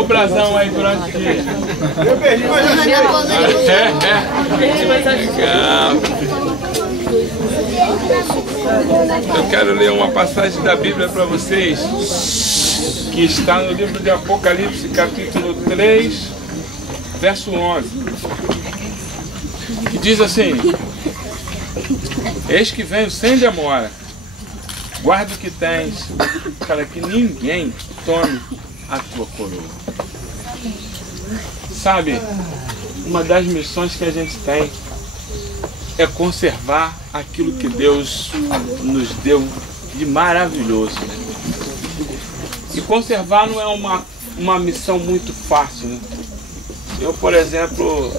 O brasão aí durante o dia. Legal. Eu quero ler uma passagem da Bíblia para vocês, que está no livro de Apocalipse, capítulo 3, verso 11. Que diz assim: eis que venho sem demora, guarda o que tens, para que ninguém tome a tua coroa. Sabe, uma das missões que a gente tem é conservar aquilo que Deus nos deu de maravilhoso, né? E conservar não é uma missão muito fácil, né? Eu, por exemplo,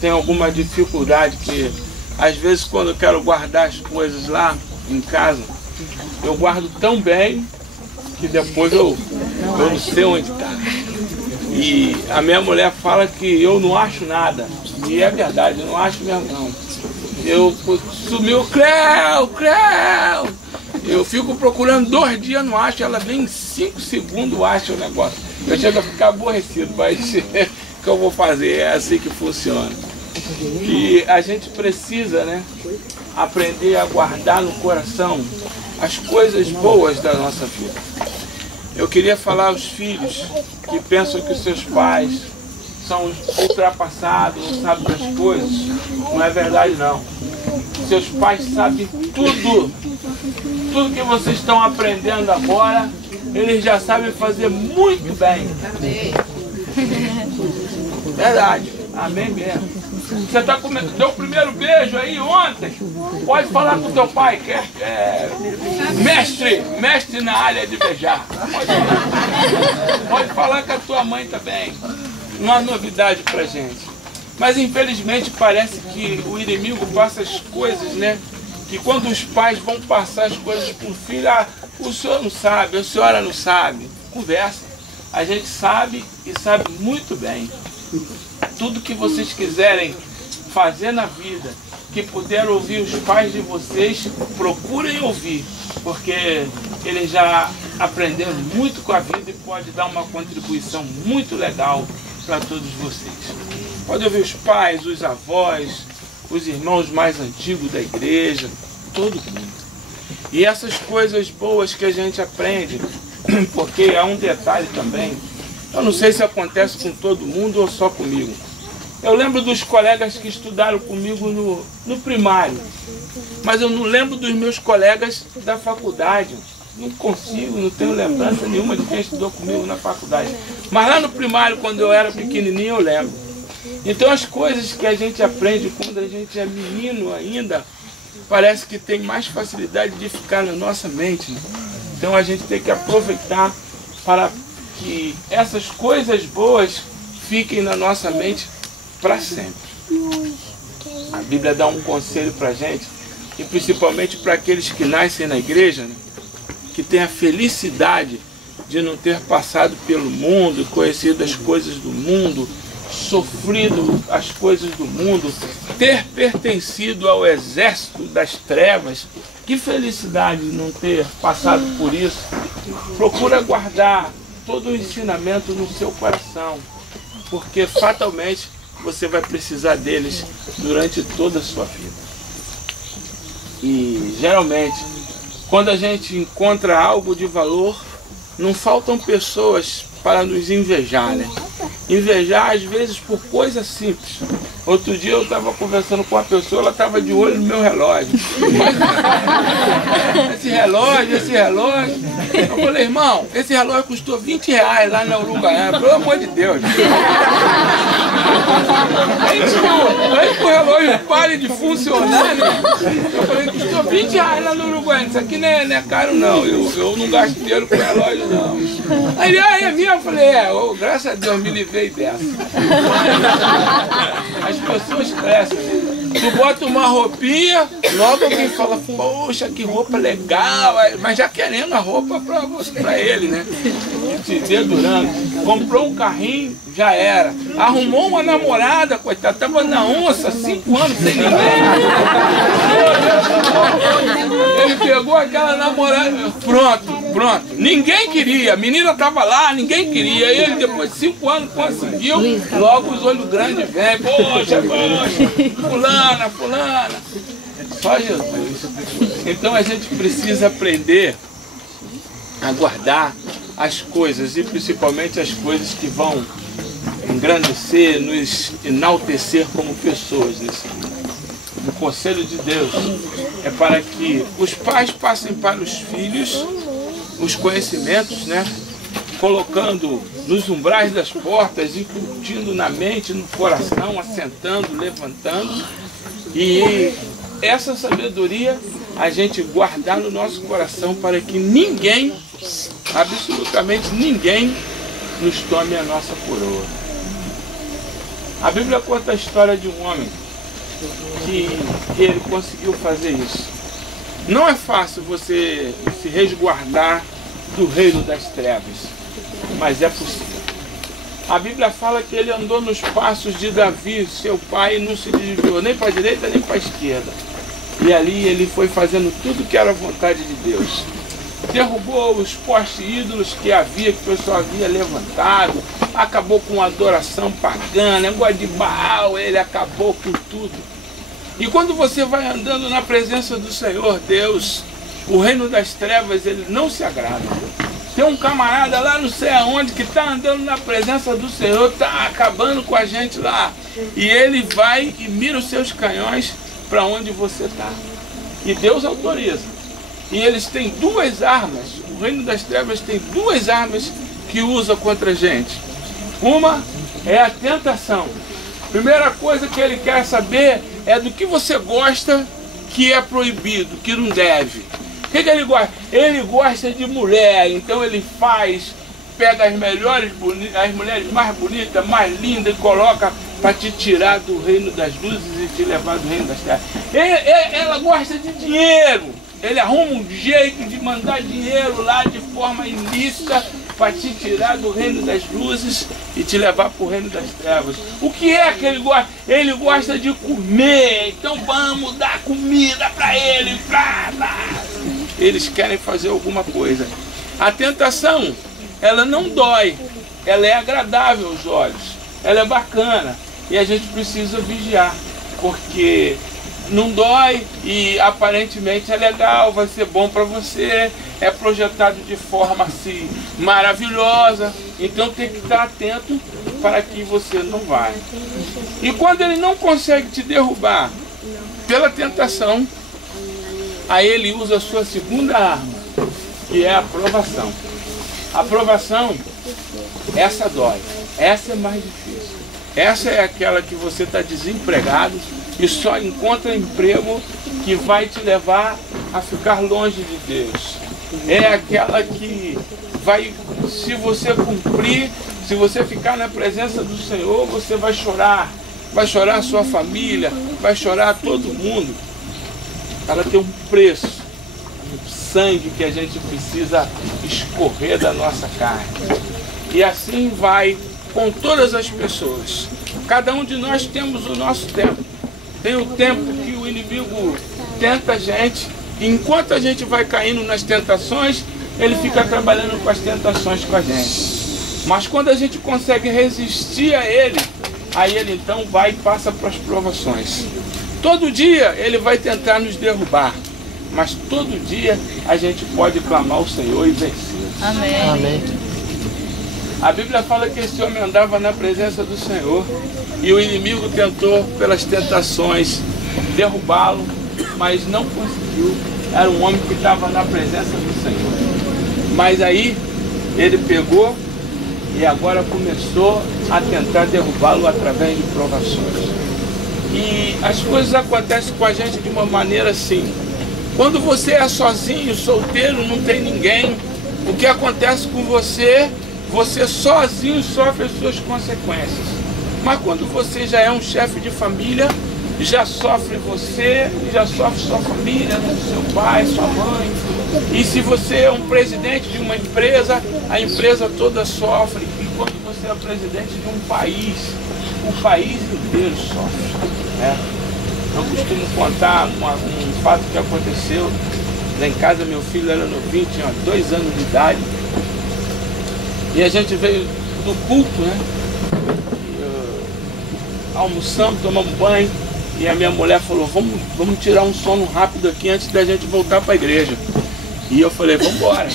tenho alguma dificuldade que, às vezes, quando eu quero guardar as coisas lá em casa, eu guardo tão bem que depois eu não sei onde está. E a minha mulher fala que eu não acho nada. E é verdade, eu não acho mesmo não. Eu sumiu, Creu. Eu fico procurando 2 dias, não acho. Ela vem em 5 segundos, acha o negócio. Eu chego a ficar aborrecido, mas o que eu vou fazer? É assim que funciona. E a gente precisa, né, aprender a guardar no coração as coisas boas da nossa vida. Eu queria falar aos filhos que pensam que os seus pais são ultrapassados, não sabem das coisas. Não é verdade, não. Seus pais sabem tudo. Tudo que vocês estão aprendendo agora, eles já sabem fazer muito bem. Verdade. Amém mesmo. Você tá comendo, deu o primeiro beijo aí ontem? Pode falar com o teu pai, que é mestre na área de beijar. Pode falar com a tua mãe também. Não há novidade pra gente. Mas infelizmente parece que o inimigo passa as coisas, né? Que quando os pais vão passar as coisas pro filho, o senhor não sabe, a senhora não sabe. Conversa. A gente sabe e sabe muito bem. Tudo que vocês quiserem fazer na vida, que puder ouvir os pais de vocês, procurem ouvir, porque eles já aprenderam muito com a vida e pode dar uma contribuição muito legal para todos vocês. Pode ouvir os pais, os avós, os irmãos mais antigos da igreja, todo mundo. E essas coisas boas que a gente aprende, porque há um detalhe também, eu não sei se acontece com todo mundo ou só comigo. Eu lembro dos colegas que estudaram comigo no primário, mas eu não lembro dos meus colegas da faculdade. Não consigo, não tenho lembrança nenhuma de quem estudou comigo na faculdade. Mas lá no primário, quando eu era pequenininho, eu lembro. Então as coisas que a gente aprende quando a gente é menino ainda, parece que tem mais facilidade de ficar na nossa mente, né? Então a gente tem que aproveitar para que essas coisas boas fiquem na nossa mente para sempre. A Bíblia dá um conselho para a gente, e principalmente para aqueles que nascem na igreja, né, que têm a felicidade de não ter passado pelo mundo, conhecido as coisas do mundo, sofrido as coisas do mundo, ter pertencido ao exército das trevas. Que felicidade não ter passado por isso. Procura guardar todo o ensinamento no seu coração, porque fatalmente você vai precisar deles durante toda a sua vida. E geralmente, quando a gente encontra algo de valor, não faltam pessoas para nos invejar, né? Invejar às vezes por coisas simples. Outro dia eu estava conversando com uma pessoa, ela estava de olho no meu relógio. Esse relógio. Eu falei, irmão, esse relógio custou R$20 lá na Uruguaiana, pelo amor de Deus. Aí que o relógio pare de funcionar, né? Eu falei, custou R$20 lá no Uruguaiana, isso aqui não é caro não, eu não gasto dinheiro com relógio não. Aí ele, é mesmo? Eu falei, graças a Deus me livrei dessa. As pessoas crescem, né? Tu bota uma roupinha, logo alguém fala, poxa, que roupa legal, mas já querendo a roupa pra ele, né? Te dedurando. Comprou um carrinho, já era. Arrumou uma namorada, coitada, tava na onça, 5 anos sem ninguém. Ele pegou aquela namorada, pronto, Pronto, ninguém queria, a menina estava lá, ninguém queria. Ele, depois de 5 anos, conseguiu, logo os olhos grandes vêm. Poxa, fulana. Só Jesus. Então a gente precisa aprender a guardar as coisas, e principalmente as coisas que vão engrandecer, nos enaltecer como pessoas nesse mundo. O conselho de Deus é para que os pais passem para os filhos os conhecimentos, né? Colocando nos umbrais das portas, incutindo na mente, no coração, assentando, levantando. E essa sabedoria a gente guardar no nosso coração para que ninguém, absolutamente ninguém, nos tome a nossa coroa. A Bíblia conta a história de um homem que ele conseguiu fazer isso. Não é fácil você se resguardar do reino das trevas, mas é possível. A Bíblia fala que ele andou nos passos de Davi, seu pai, e não se desviou nem para a direita nem para a esquerda. E ali ele foi fazendo tudo que era a vontade de Deus. Derrubou os postes ídolos que o pessoal havia levantado, acabou com a adoração pagã, negócio de Baal, ele acabou com tudo. E quando você vai andando na presença do Senhor Deus, o reino das trevas, ele não se agrada. Tem um camarada lá não sei aonde que está andando na presença do Senhor, está acabando com a gente lá. E ele vai e mira os seus canhões para onde você está. E Deus autoriza. E eles têm 2 armas, o reino das trevas tem 2 armas que usa contra a gente. Uma é a tentação. Primeira coisa que ele quer saber é do que você gosta que é proibido, que não deve. O que ele gosta? Ele gosta de mulher, então ele pega as mulheres mais bonitas, mais lindas, e coloca para te tirar do reino das luzes e te levar do reino das trevas. Ela gosta de dinheiro, ele arruma um jeito de mandar dinheiro lá de forma ilícita para te tirar do reino das luzes e te levar para o reino das trevas. O que é que ele gosta? Ele gosta de comer, então vamos dar comida para ele. Eles querem fazer alguma coisa. A tentação, ela não dói, ela é agradável aos olhos, ela é bacana e a gente precisa vigiar, porque não dói e aparentemente é legal, vai ser bom para você, é projetado de forma assim maravilhosa, então tem que estar atento para que você não vá. E quando ele não consegue te derrubar pela tentação, aí ele usa a sua segunda arma, que é a provação. A provação, essa dói, essa é mais difícil. Essa é aquela que você está desempregado e só encontra emprego que vai te levar a ficar longe de Deus. É aquela que vai, se você cumprir, se você ficar na presença do Senhor, você vai chorar a sua família, vai chorar todo mundo. Ela tem um preço, um sangue que a gente precisa escorrer da nossa carne. E assim vai com todas as pessoas. Cada um de nós temos o nosso tempo. Tem o tempo que o inimigo tenta a gente, e enquanto a gente vai caindo nas tentações, ele fica trabalhando com as tentações com a gente. Mas quando a gente consegue resistir a ele, aí ele então vai e passa para as provações. Todo dia ele vai tentar nos derrubar, mas todo dia a gente pode clamar ao Senhor e vencer. Amém. Amém. A Bíblia fala que esse homem andava na presença do Senhor e o inimigo tentou pelas tentações derrubá-lo, mas não conseguiu. Era um homem que estava na presença do Senhor. Mas aí ele pegou e agora começou a tentar derrubá-lo através de provações. E as coisas acontecem com a gente de uma maneira assim. Quando você é sozinho, solteiro, não tem ninguém, o que acontece com você, você sozinho sofre as suas consequências. Mas quando você já é um chefe de família, já sofre você, já sofre sua família, seu pai, sua mãe. E se você é um presidente de uma empresa, a empresa toda sofre. E quando você é presidente de um país, o país inteiro sofre. Eu costumo contar um fato que aconteceu Lá em casa meu filho era novinho, tinha 2 anos de idade. E a gente veio do culto, né? Almoçamos, tomamos banho. E a minha mulher falou, vamos tirar um sono rápido aqui antes da gente voltar para a igreja. E eu falei, vamos embora.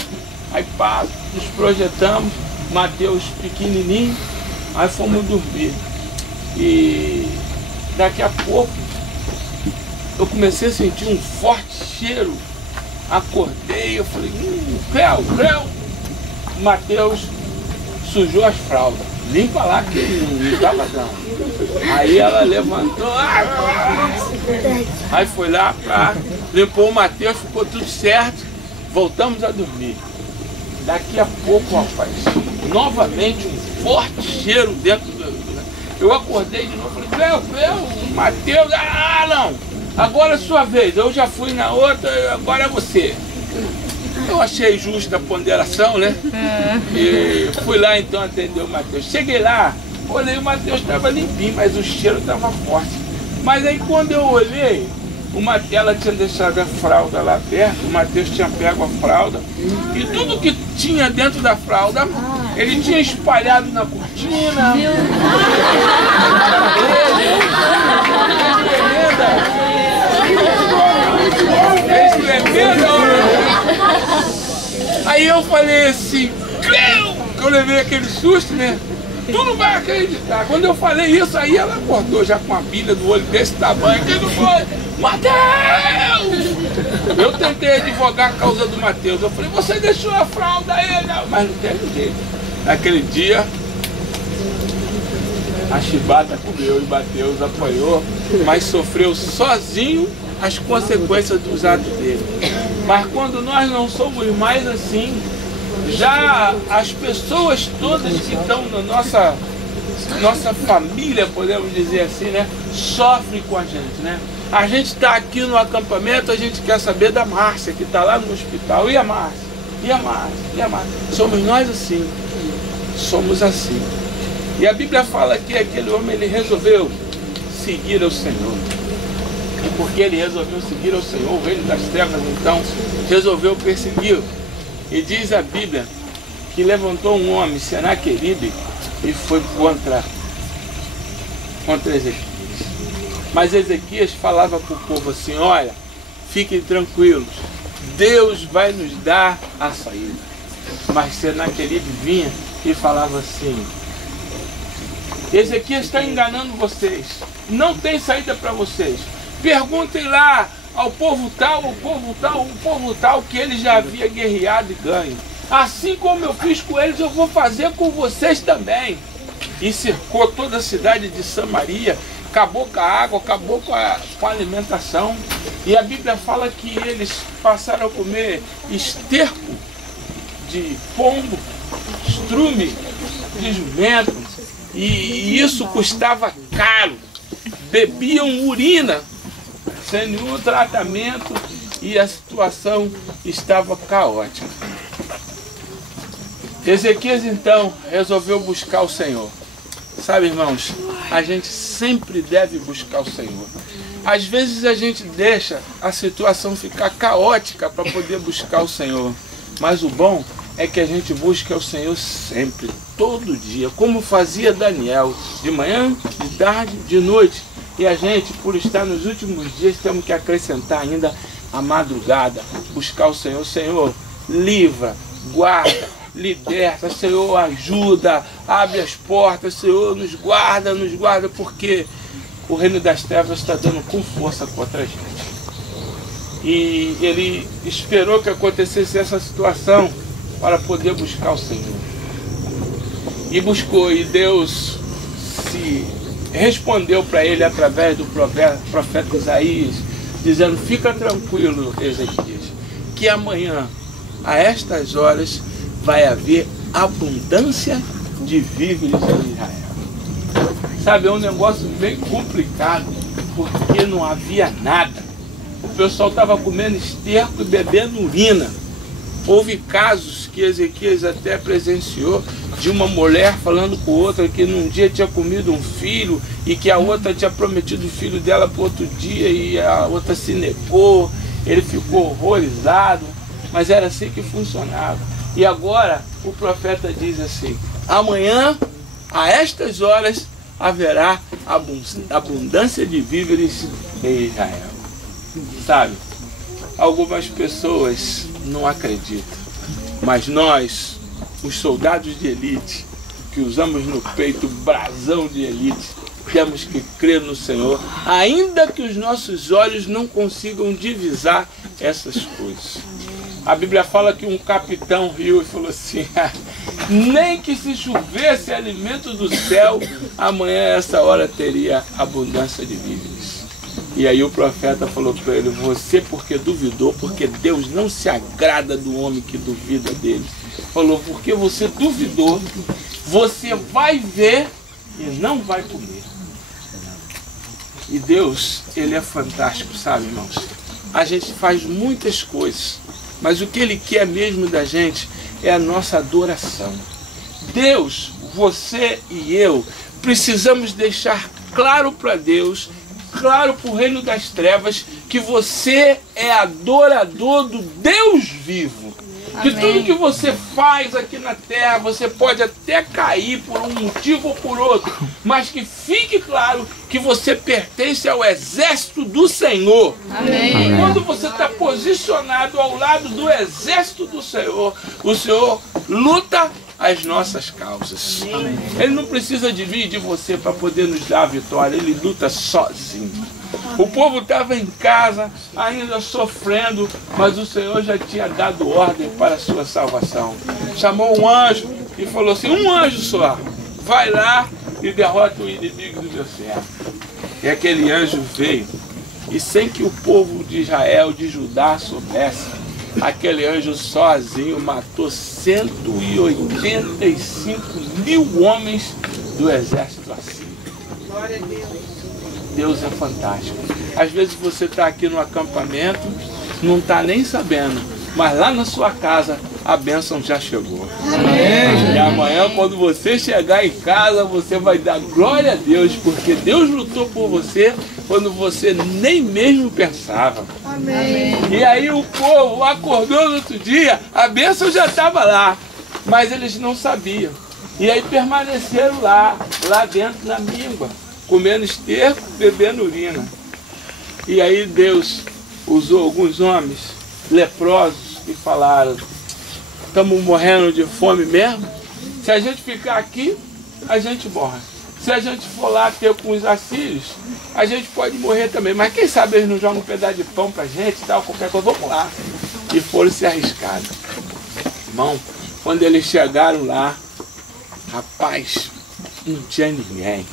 Aí pá, nos projetamos, Mateus pequenininho, aí fomos dormir. E daqui a pouco eu comecei a sentir um forte cheiro. Acordei, eu falei, Creu. Mateus sujou as fraldas. Limpa lá que ele não estava dando. Aí ela levantou, aí foi lá, limpou o Mateus, ficou tudo certo, voltamos a dormir. Daqui a pouco, rapaz, novamente um forte cheiro dentro do... Eu acordei de novo, falei, Creu, Mateus, não, agora é sua vez, eu já fui na outra, agora é você. Eu achei justa a ponderação, né? E fui lá então atender o Mateus. Cheguei lá, olhei, o Mateus estava limpinho, mas o cheiro estava forte. Mas aí quando eu olhei, ela tinha deixado a fralda lá perto, o Mateus tinha pego a fralda, e tudo que tinha dentro da fralda, ele tinha espalhado na cortina. Aí eu falei assim, Creu! Que eu levei aquele susto, né? Tu não vai acreditar. Quando eu falei isso, aí ela acordou já com a bilha do olho desse tamanho. Que não foi? Mateus! Eu tentei advogar a causa do Mateus. Eu falei, você deixou a fralda aí? Não, mas não teve jeito. Naquele dia, a chibata comeu e Mateus apanhou, mas sofreu sozinho as consequências dos atos dele. Mas quando nós não somos mais assim, já as pessoas todas que estão na nossa família, podemos dizer assim, né, sofrem com a gente, né? A gente está aqui no acampamento, a gente quer saber da Márcia, que está lá no hospital. E a Márcia? E a Márcia? E a Márcia? Somos nós assim. Somos assim. E a Bíblia fala que aquele homem, ele resolveu seguir ao Senhor. E porque ele resolveu seguir ao Senhor, o reino das trevas, então, resolveu persegui-lo. E diz a Bíblia que levantou um homem, Senaqueribe, e foi contra Ezequias. Mas Ezequias falava para o povo assim, olha, fiquem tranquilos, Deus vai nos dar a saída. Mas Senaqueribe vinha e falava assim, Ezequias está enganando vocês, não tem saída para vocês. Perguntem lá ao povo tal, que ele já havia guerreado e ganho. Assim como eu fiz com eles, eu vou fazer com vocês também. E cercou toda a cidade de Samaria, acabou com a água, acabou com a alimentação. E a Bíblia fala que eles passaram a comer esterco de pombo, estrume de jumento, e isso custava caro. Bebiam urina sem nenhum tratamento e a situação estava caótica. Ezequias então resolveu buscar o Senhor. Sabe, irmãos, a gente sempre deve buscar o Senhor. Às vezes a gente deixa a situação ficar caótica para poder buscar o Senhor. Mas o bom é que a gente busca o Senhor sempre, todo dia, como fazia Daniel, de manhã, de tarde, de noite. E a gente, por estar nos últimos dias, temos que acrescentar ainda a madrugada, buscar o Senhor. Senhor, livra, guarda, liberta, Senhor, ajuda, abre as portas, Senhor, nos guarda, porque o reino das trevas está dando com força contra a gente. E ele esperou que acontecesse essa situação para poder buscar o Senhor. E buscou, e Deus respondeu para ele através do profeta Isaías, dizendo, fica tranquilo, Ezequias, que amanhã, a estas horas, vai haver abundância de víveres em Israel. Sabe, é um negócio bem complicado, porque não havia nada. O pessoal estava comendo esterco e bebendo urina. Houve casos que Ezequias até presenciou de uma mulher falando com outra que num dia tinha comido um filho e que a outra tinha prometido o filho dela para outro dia e a outra se negou. Ele ficou horrorizado, mas era assim que funcionava. E agora o profeta diz assim: amanhã, a estas horas, haverá abundância de víveres em Israel. Sabe, algumas pessoas não acreditam, mas nós, os soldados de elite, que usamos no peito o brasão de elite, temos que crer no Senhor, ainda que os nossos olhos não consigam divisar essas coisas. A Bíblia fala que um capitão riu e falou assim: nem que se chovesse alimento do céu, amanhã essa hora teria abundância de víveres. E aí o profeta falou para ele: você porque duvidou, porque Deus não se agrada do homem que duvida dele. Falou: porque você duvidou, você vai ver e não vai comer. E Deus, Ele é fantástico, sabe, irmãos? A gente faz muitas coisas, mas o que Ele quer mesmo da gente é a nossa adoração. Deus, você e eu, precisamos deixar claro para Deus, claro para o reino das trevas, que você é adorador do Deus vivo. Que tudo que você faz aqui na terra, você pode até cair por um motivo ou por outro, mas que fique claro que você pertence ao exército do Senhor. Amém. E quando você está posicionado ao lado do exército do Senhor, o Senhor luta as nossas causas. Amém. Ele não precisa de mim e de você para poder nos dar a vitória, Ele luta sozinho. O povo estava em casa, ainda sofrendo, mas o Senhor já tinha dado ordem para a sua salvação. Chamou um anjo e falou assim: um anjo só, vai lá e derrota o inimigo do meu servo. E aquele anjo veio, e sem que o povo de Israel, de Judá, soubesse, aquele anjo sozinho matou 185 mil homens do exército assírio. Glória a Deus. Deus é fantástico. Às vezes você está aqui no acampamento, não está nem sabendo, mas lá na sua casa a bênção já chegou. Amém. E amanhã, quando você chegar em casa, você vai dar glória a Deus, porque Deus lutou por você quando você nem mesmo pensava. Amém. E aí o povo acordou no outro dia, a bênção já estava lá, mas eles não sabiam. E aí permaneceram lá dentro na míngua, comendo esterco, bebendo urina. E aí Deus usou alguns homens leprosos e falaram: estamos morrendo de fome mesmo? Se a gente ficar aqui, a gente morre. Se a gente for lá ter com os assírios, a gente pode morrer também. Mas quem sabe eles não jogam um pedaço de pão pra gente e tal, qualquer coisa. Vamos lá. E foram se arriscar. Irmão, quando eles chegaram lá, rapaz, não tinha ninguém.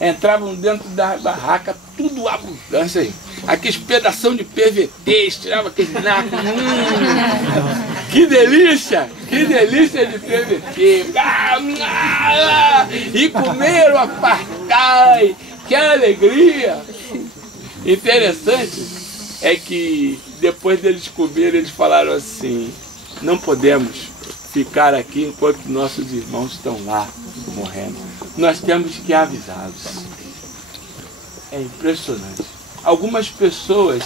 Entravam dentro da barraca, tudo abundância aí. Aqueles pedação de PVT, tirava aquele naco. Que delícia! Que delícia de PVT! E comeram a partai! Que alegria! Interessante é que depois deles comerem, eles falaram assim: não podemos ficar aqui enquanto nossos irmãos estão lá morrendo. Nós temos que avisá-los. É impressionante. Algumas pessoas,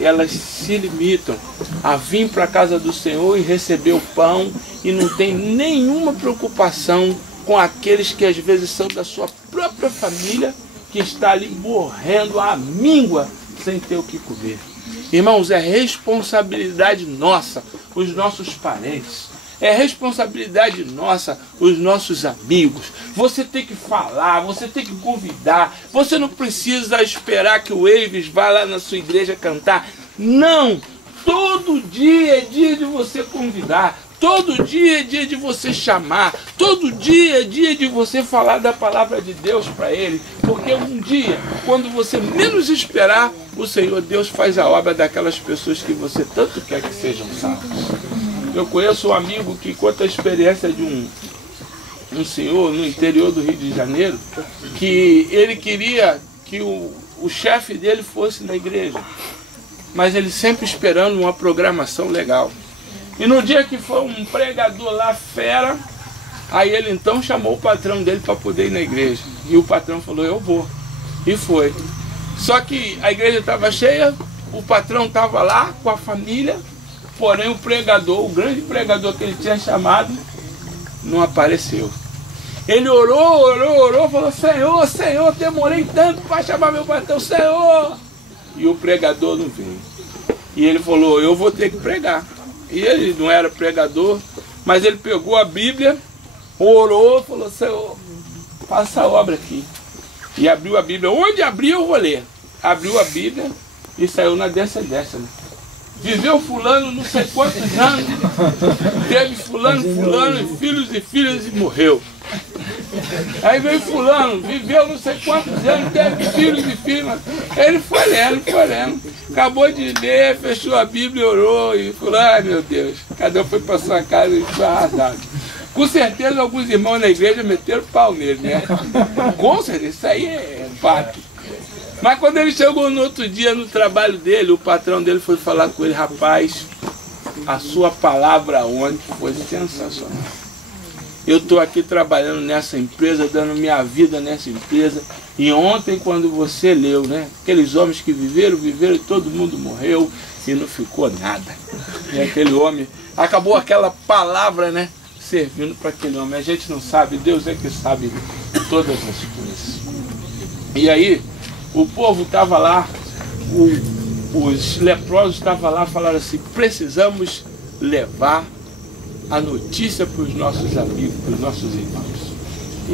elas se limitam a vir para a casa do Senhor e receber o pão e não tem nenhuma preocupação com aqueles que às vezes são da sua própria família, que está ali morrendo à míngua sem ter o que comer. Irmãos, é responsabilidade nossa, os nossos parentes. É responsabilidade nossa, os nossos amigos. Você tem que falar, você tem que convidar. Você não precisa esperar que o Eivis vá lá na sua igreja cantar. Não! Todo dia é dia de você convidar. Todo dia é dia de você chamar. Todo dia é dia de você falar da palavra de Deus para ele. Porque um dia, quando você menos esperar, o Senhor Deus faz a obra daquelas pessoas que você tanto quer que sejam salvas. Eu conheço um amigo que conta a experiência de um senhor no interior do Rio de Janeiro, que ele queria que o chefe dele fosse na igreja, mas ele sempre esperando uma programação legal. E no dia que foi um pregador lá fera, aí ele então chamou o patrão dele para poder ir na igreja. E o patrão falou: eu vou. E foi. Só que a igreja estava cheia, o patrão estava lá com a família, porém o pregador, o grande pregador que ele tinha chamado, não apareceu. Ele orou, falou: Senhor, Senhor, demorei tanto para chamar meu patrão, Senhor. E o pregador não veio. E ele falou: eu vou ter que pregar. E ele não era pregador, mas ele pegou a Bíblia, orou, falou: Senhor, faça a obra aqui. E abriu a Bíblia. Onde abriu, eu vou ler. Abriu a Bíblia e saiu na descendência. Viveu fulano não sei quantos anos, teve fulano, filhos e filhas e morreu. Aí veio fulano, viveu não sei quantos anos, teve filhos e filhas. Ele foi lendo. Acabou de ler, fechou a Bíblia, orou e falou: ai meu Deus, cada um foi para sua casa e foi arrasado. Com certeza alguns irmãos na igreja meteram pau nele, né? Com certeza, isso aí é fato. Mas quando ele chegou no outro dia no trabalho dele, o patrão dele foi falar com ele: rapaz, a sua palavra ontem foi sensacional. Eu estou aqui trabalhando nessa empresa, dando minha vida nessa empresa. E ontem, quando você leu, né? Aqueles homens que viveram e todo mundo morreu e não ficou nada. E aquele homem, acabou aquela palavra, né? Servindo para aquele homem. A gente não sabe, Deus é que sabe todas as coisas. E aí, o povo estava lá, os leprosos estavam lá, falaram assim: precisamos levar a notícia para os nossos amigos, para os nossos irmãos.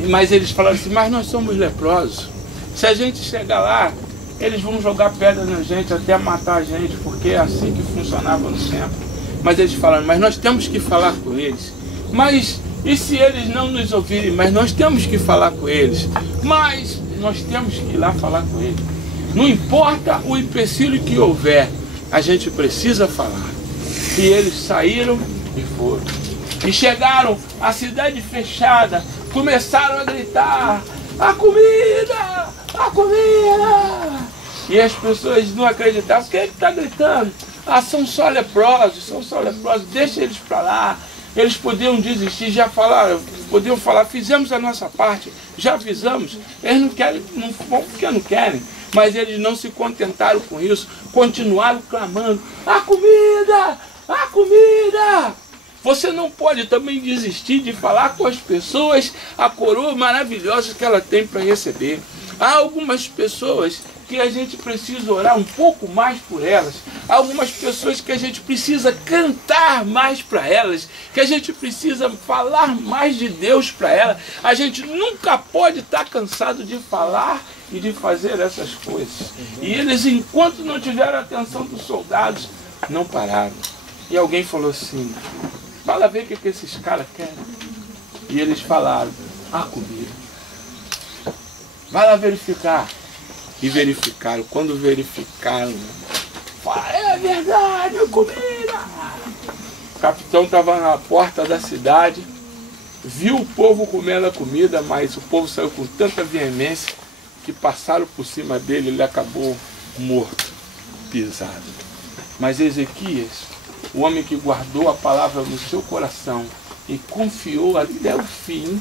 Mas eles falaram assim: mas nós somos leprosos. Se a gente chegar lá, eles vão jogar pedra na gente, até matar a gente, porque é assim que funcionava no centro. Mas eles falaram: mas nós temos que falar com eles. Mas e se eles não nos ouvirem? Mas nós temos que falar com eles. Mas nós temos que ir lá falar com eles. Não importa o empecilho que houver, a gente precisa falar. E eles saíram e foram. E chegaram à cidade fechada, começaram a gritar: a comida! A comida! E as pessoas não acreditavam. Quem é que está gritando? Ah, são só leprosos, deixa eles para lá. Eles podiam desistir, já falaram, podiam falar: fizemos a nossa parte, já avisamos. Eles não querem, não vão porque não querem. Mas eles não se contentaram com isso, continuaram clamando: a comida! A comida! Você não pode também desistir de falar com as pessoas a coroa maravilhosa que ela tem para receber. Há algumas pessoas que a gente precisa orar um pouco mais por elas. Há algumas pessoas que a gente precisa cantar mais para elas, que a gente precisa falar mais de Deus para elas. A gente nunca pode estar cansado de falar e de fazer essas coisas. E eles, enquanto não tiveram a atenção dos soldados, não pararam. E alguém falou assim: vai lá ver o que esses caras querem. E eles falaram: a comida. Vai lá verificar. E verificaram. Quando verificaram, falaram: é verdade, a comida. O capitão estava na porta da cidade, viu o povo comendo a comida, mas o povo saiu com tanta veemência que passaram por cima dele, ele acabou morto, pisado. Mas Ezequias, o homem que guardou a palavra no seu coração e confiou até o fim,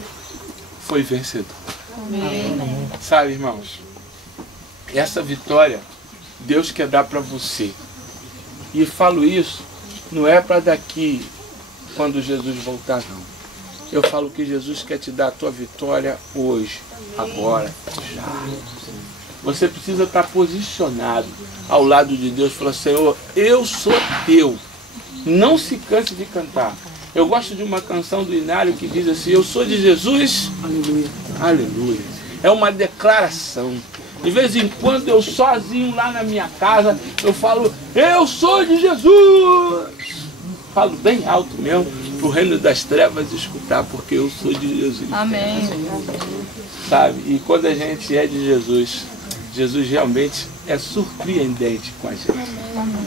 foi vencedor. Amém. Sabe, irmãos, essa vitória Deus quer dar para você. E falo isso, não é para daqui, quando Jesus voltar, não. Eu falo que Jesus quer te dar a tua vitória hoje, agora, já. Você precisa estar posicionado ao lado de Deus. Falar: Senhor, eu sou teu. Não se canse de cantar. Eu gosto de uma canção do Inário que diz assim: eu sou de Jesus, aleluia, aleluia. É uma declaração. De vez em quando eu sozinho lá na minha casa, eu falo: eu sou de Jesus. Falo bem alto mesmo, para o reino das trevas escutar, porque eu sou de Jesus. Amém. Sabe? E quando a gente é de Jesus, Jesus realmente é surpreendente com a gente. Amém.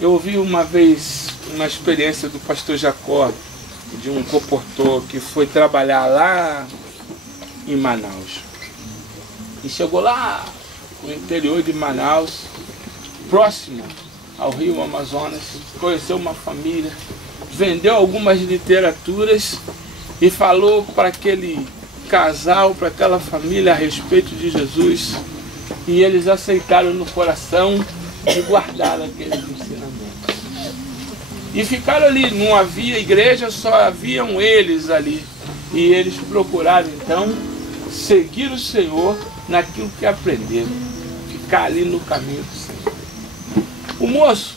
Eu ouvi uma vez uma experiência do pastor Jacó, de um comportor que foi trabalhar lá em Manaus. E chegou lá no interior de Manaus, próximo ao Rio Amazonas, conheceu uma família, vendeu algumas literaturas e falou para aquele casal, para aquela família a respeito de Jesus. E eles aceitaram no coração e guardaram aqueles ensinamentos. E ficaram ali, não havia igreja, só haviam eles ali. E eles procuraram então seguir o Senhor naquilo que aprenderam. Ficar ali no caminho do Senhor. O moço,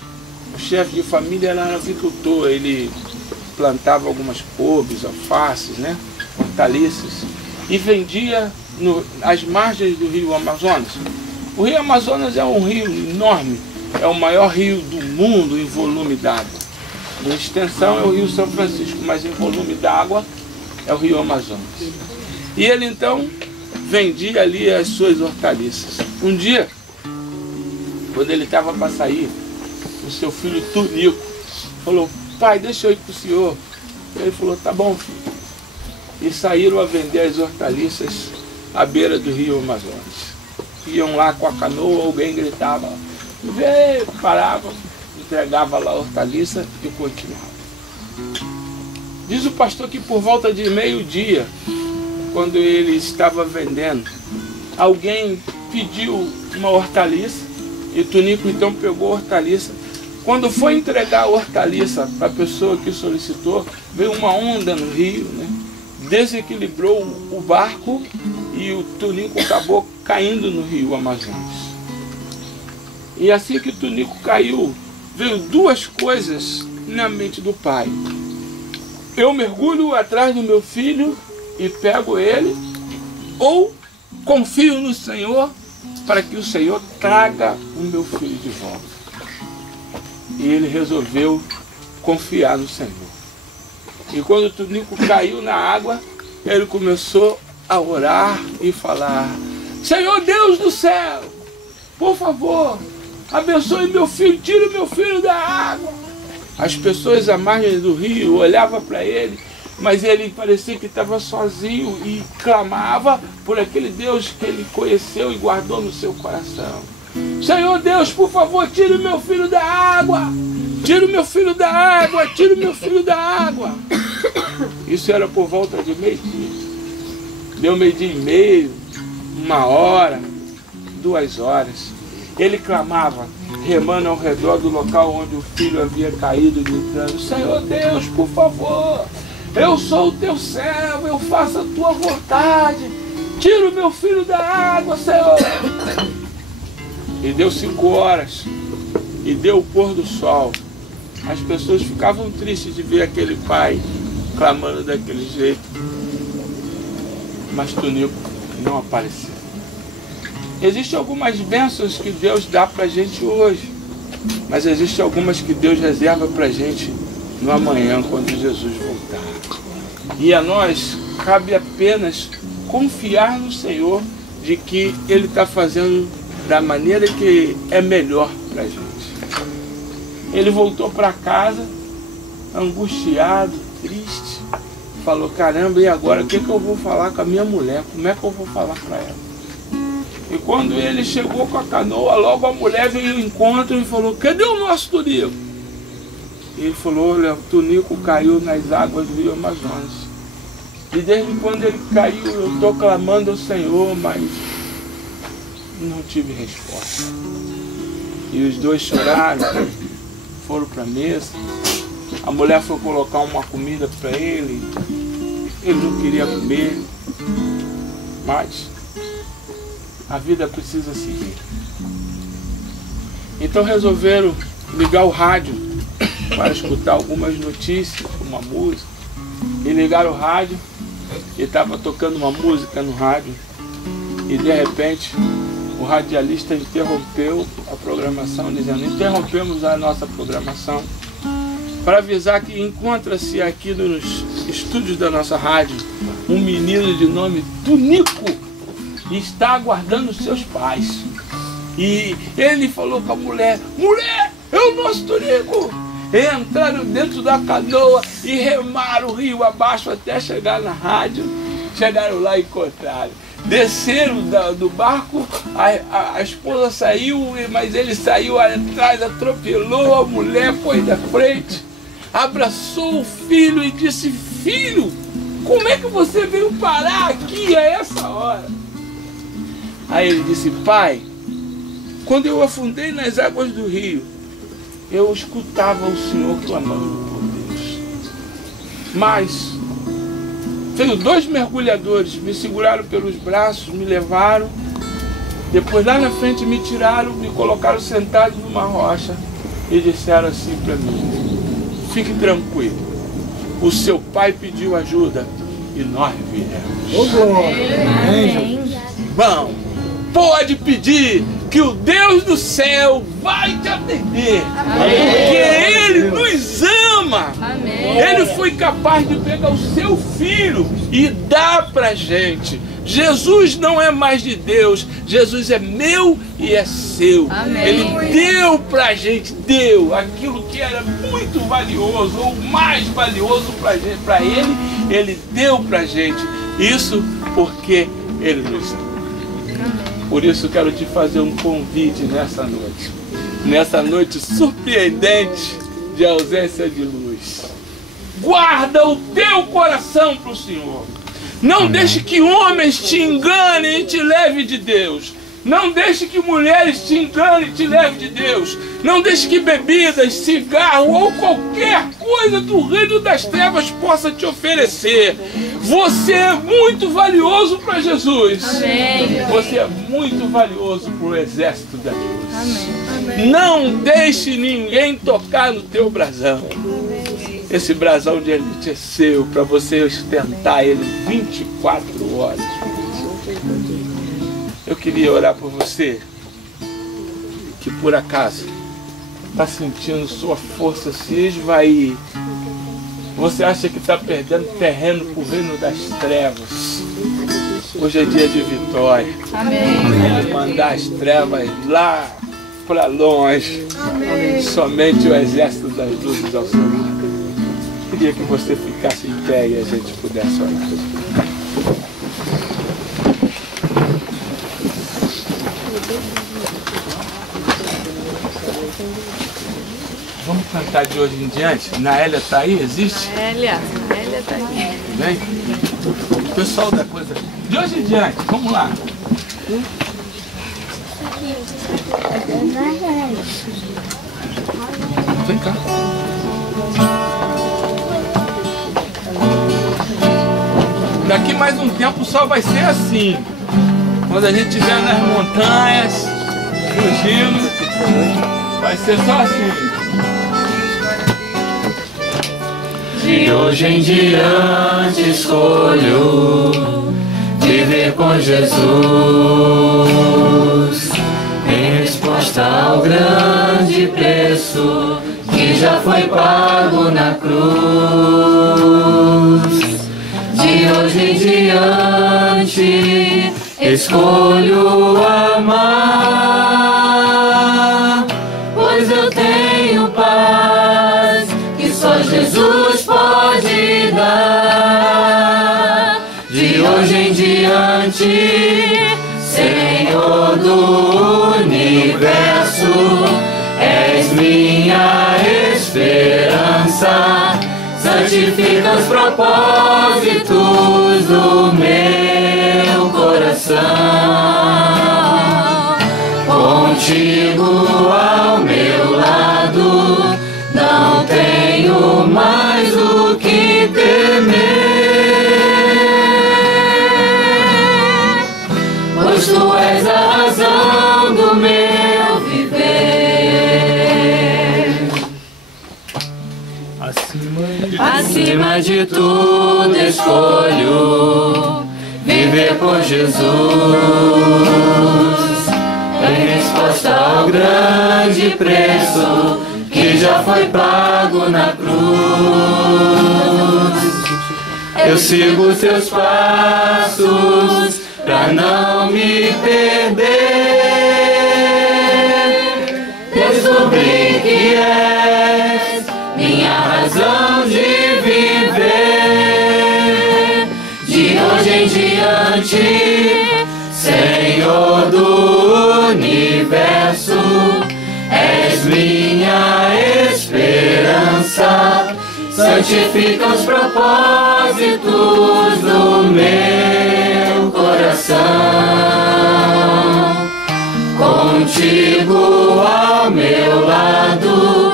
o chefe de família, era avicultor. Ele plantava algumas couves, alfaces, né? Hortaliças. E vendia às margens do rio Amazonas. O rio Amazonas é um rio enorme. É o maior rio do mundo em volume d'água. Em extensão é o rio São Francisco, mas em volume d'água é o rio Amazonas. E ele então vendia ali as suas hortaliças. Um dia, quando ele estava para sair, o seu filho Tunico falou: pai, deixa eu ir para o senhor. Ele falou: tá bom, filho. E saíram a vender as hortaliças à beira do rio Amazonas. Iam lá com a canoa, alguém gritava: vem, parava, entregava lá a hortaliça e continuava. Diz o pastor que por volta de meio-dia, quando ele estava vendendo, alguém pediu uma hortaliça e Tunico então pegou a hortaliça. Quando foi entregar a hortaliça para a pessoa que solicitou, veio uma onda no rio, né? Desequilibrou o barco e o Tunico acabou caindo no rio Amazonas. E assim que o Tunico caiu, veio duas coisas na mente do pai: eu mergulho atrás do meu filho e pego ele, ou confio no Senhor para que o Senhor traga o meu filho de volta. E ele resolveu confiar no Senhor. E quando o Tunico caiu na água, ele começou a orar e falar: Senhor Deus do céu, por favor, abençoe meu filho, tire meu filho da água. As pessoas à margem do rio olhavam para ele, mas ele parecia que estava sozinho e clamava por aquele Deus que ele conheceu e guardou no seu coração. Senhor Deus, por favor, tire o meu filho da água! Tire o meu filho da água! Tire o meu filho da água! Isso era por volta de meio-dia. Deu meio-dia e meio, 1 hora, 2 horas. Ele clamava, remando ao redor do local onde o filho havia caído, gritando: Senhor Deus, por favor, eu sou o teu servo, eu faço a tua vontade. Tira o meu filho da água, Senhor. E deu 5 horas, e deu o pôr do sol. As pessoas ficavam tristes de ver aquele pai clamando daquele jeito. Mas Tunico não apareceu. Existem algumas bênçãos que Deus dá para a gente hoje, mas existem algumas que Deus reserva para a gente no amanhã, quando Jesus voltar. E a nós cabe apenas confiar no Senhor de que Ele está fazendo da maneira que é melhor para a gente. Ele voltou para casa, angustiado, triste, falou: caramba, e agora o que eu vou falar com a minha mulher? Como é que eu vou falar para ela? E quando ele chegou com a canoa, logo a mulher veio ao encontro e falou: cadê o nosso Tunico? E ele falou: olha, o Tunico caiu nas águas do rio Amazonas. E desde quando ele caiu, eu estou clamando ao Senhor, mas não tive resposta. E os dois choraram, foram para a mesa. A mulher foi colocar uma comida para ele. Ele não queria comer, mas a vida precisa seguir. Então resolveram ligar o rádio para escutar algumas notícias, uma música. E ligaram o rádio e estava tocando uma música no rádio. E de repente o radialista interrompeu a programação, dizendo: interrompemos a nossa programação para avisar que encontra-se aqui nos estúdios da nossa rádio um menino de nome Tunico, e está aguardando seus pais. E ele falou com a mulher: mulher, é o nosso Tunico. E entraram dentro da canoa e remaram o rio abaixo até chegar na rádio. Chegaram lá e encontraram. Desceram do barco, a esposa saiu, mas ele saiu atrás, atropelou a mulher, foi da frente, abraçou o filho e disse: filho, como é que você veio parar aqui a essa hora? Aí ele disse: pai, quando eu afundei nas águas do rio, eu escutava o Senhor clamando por Deus. Mas veio 2 mergulhadores, me seguraram pelos braços, me levaram. Depois lá na frente me tiraram, me colocaram sentado numa rocha e disseram assim para mim: fique tranquilo, o seu pai pediu ajuda e nós viemos. Amém. Bom, pode pedir que o Deus do céu vai te atender. Amém. Porque Ele nos ama. Amém. Ele foi capaz de pegar o seu filho e dar pra gente. Jesus não é mais de Deus, Jesus é meu e é seu. Amém. Ele deu pra gente, deu aquilo que era muito valioso, ou mais valioso pra ele, ele deu pra gente. Isso porque Ele nos ama. Por isso quero te fazer um convite nessa noite surpreendente de ausência de luz. Guarda o teu coração para o Senhor. Não deixe que homens te enganem e te levem de Deus. Não deixe que mulheres te enganem e te levem de Deus. Não deixe que bebidas, cigarro ou qualquer coisa do reino das trevas possa te oferecer. Você é muito valioso para Jesus. Amém. Você é muito valioso para o exército da luz. Amém. Não deixe ninguém tocar no teu brasão. Esse brasão de elite é seu, para você ostentar ele 24 horas. Eu queria orar por você que por acaso está sentindo sua força se esvair. Você acha que está perdendo terreno para o reino das trevas. Hoje é dia de vitória. Amém. Vamos mandar as trevas lá para longe. Amém. Somente o exército das luzes ao seu lado. Queria que você ficasse em pé e a gente pudesse orar. Vamos cantar de hoje em diante? Naélia está aí? Existe? Naélia está aqui. Vem? O pessoal da coisa. De hoje em diante, vamos lá. Vem cá. Daqui mais um tempo só vai ser assim. Quando a gente estiver nas montanhas, fugindo, vai ser só assim. De hoje em diante escolho viver com Jesus, em resposta ao grande preço que já foi pago na cruz. De hoje em diante escolho amar, pois eu tenho paz que só Jesus pode dar. De hoje em diante, Senhor do universo, és minha esperança. Santifica os propósitos do meu coração. Contigo ao meu lado, não tenho mais o que temer, pois tu és a razão do meu viver. Acima de tudo escolho viver por Jesus, em resposta ao grande preço que já foi pago na cruz. Eu sigo os teus passos pra não me perder. Descobri que és minha razão de viver. De hoje em diante, Senhor do universo, és minha esperança. Santifica os propósitos do meu coração. Contigo ao meu lado,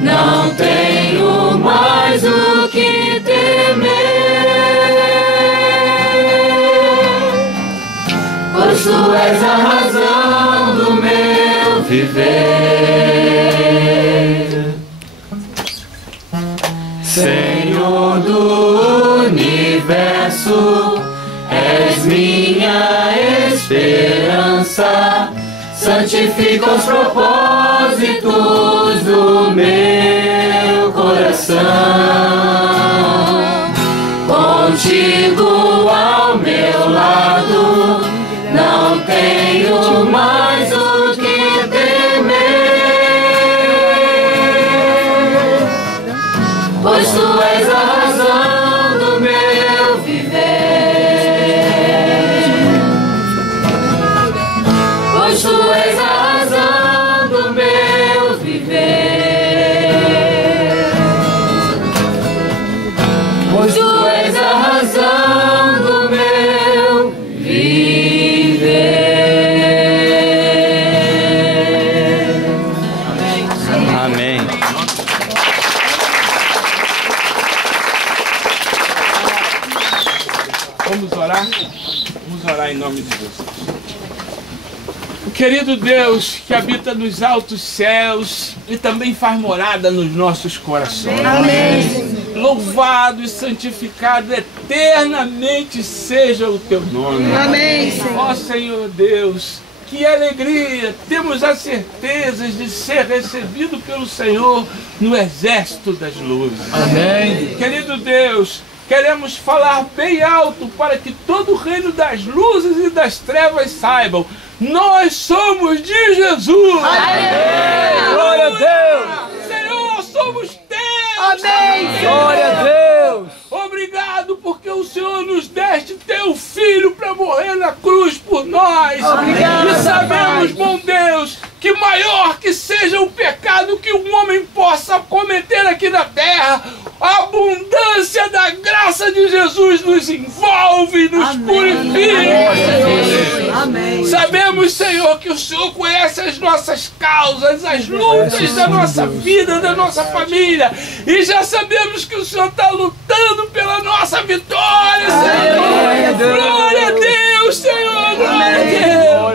não tenho mais o que temer, pois Tu és a razão do meu viver. Senhor do universo, és minha esperança, santifica os propósitos do meu coração. Contigo ao meu lado, não tenho mais o que temer, pois Tu és a razão do meu viver. Pois Tu és a razão do meu viver. Pois Tu és a razão do meu viver. Amém. Vamos orar? Vamos orar em nome de Jesus. Querido Deus, que habita nos altos céus e também faz morada nos nossos corações. Amém. Louvado e santificado eternamente seja o Teu nome. Amém, Senhor. Ó Senhor Deus, que alegria temos a certeza de ser recebido pelo Senhor no exército das luzes. Amém. Querido Deus, queremos falar bem alto para que todo o reino das luzes e das trevas saibam: nós somos de Jesus. Amém. Glória a Deus. Senhor, somos teus. Amém. Glória a Deus. Obrigado porque o Senhor nos deste Teu Filho para morrer na cruz por nós. Obrigado, E sabemos, Pai, bom Deus, que maior que seja o pecado que um homem possa cometer aqui na terra, a abundância da graça de Jesus nos envolve e nos purifica. Amém. Sabemos, Senhor, que o Senhor conhece as nossas causas, as lutas da nossa vida, da nossa família. E já sabemos que o Senhor está lutando pela nossa vitória, Senhor. Glória a Deus, Senhor. Glória a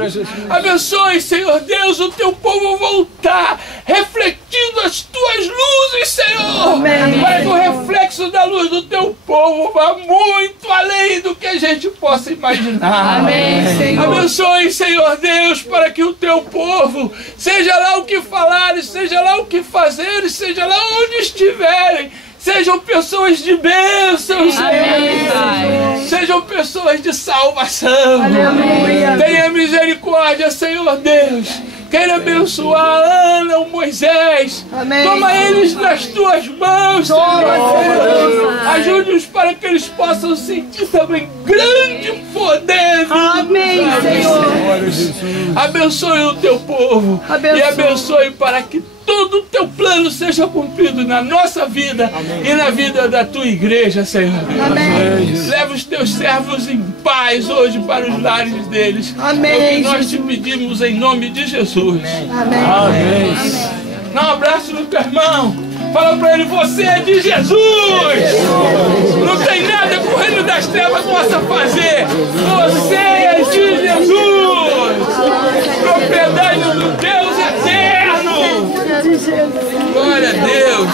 Deus. Abençoe, Senhor Deus, o Teu povo voltar, refletindo as Tuas luzes, Senhor. Para que o reflexo da luz do Teu povo vá muito além do que a gente possa imaginar. Amém, Senhor. Abençoe, Senhor Deus, para que o Teu povo, seja lá o que falares, seja lá o que fazeres, seja lá onde estiverem, sejam pessoas de bênçãos, Amém, Pai. sejam pessoas de salvação. Aleluia. Tenha misericórdia, Senhor Deus. Queira abençoar a Ana, o Moisés. Amém. Toma eles nas Tuas mãos, Senhor. Pai. Ajude-os para que eles possam sentir também grande poder. Amém, Senhor. Abençoe o Teu povo. Abençoe. E abençoe para que todo o Teu plano seja cumprido na nossa vida e na vida da Tua igreja, Senhor. Amém. Leva os Teus servos em paz hoje para os lares deles. Amém. É o que nós te pedimos em nome de Jesus. Amém. Dá um abraço no teu irmão. Fala pra ele: você é de Jesus. Não tem nada que o reino das trevas possa fazer. Você é de Jesus. Propriedade do Deus eterno. Glória a Deus.